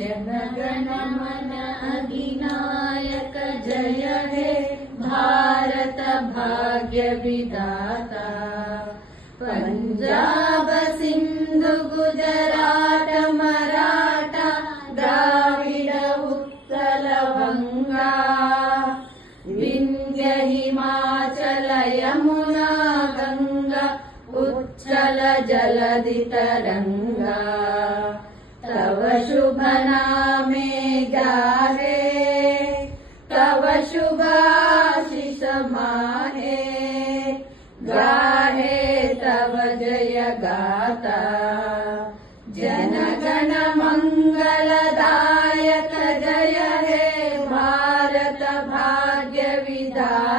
जनगणमन अधिनायक जय हे भारत भाग्य विधाता पञ्जाब सिन्धु गुजराट मराठा द्राविड उत्कल बङ्गा विन्ध्य हिमाचल यमुना गङ्गा उच्चल जलधि तरङ्गा तव शुभ नामे गाहे तव शुभाशिष माहे गाहे तव जय गाता जनगण मङ्गलदायक जय हे, भारत भाग्य विधाता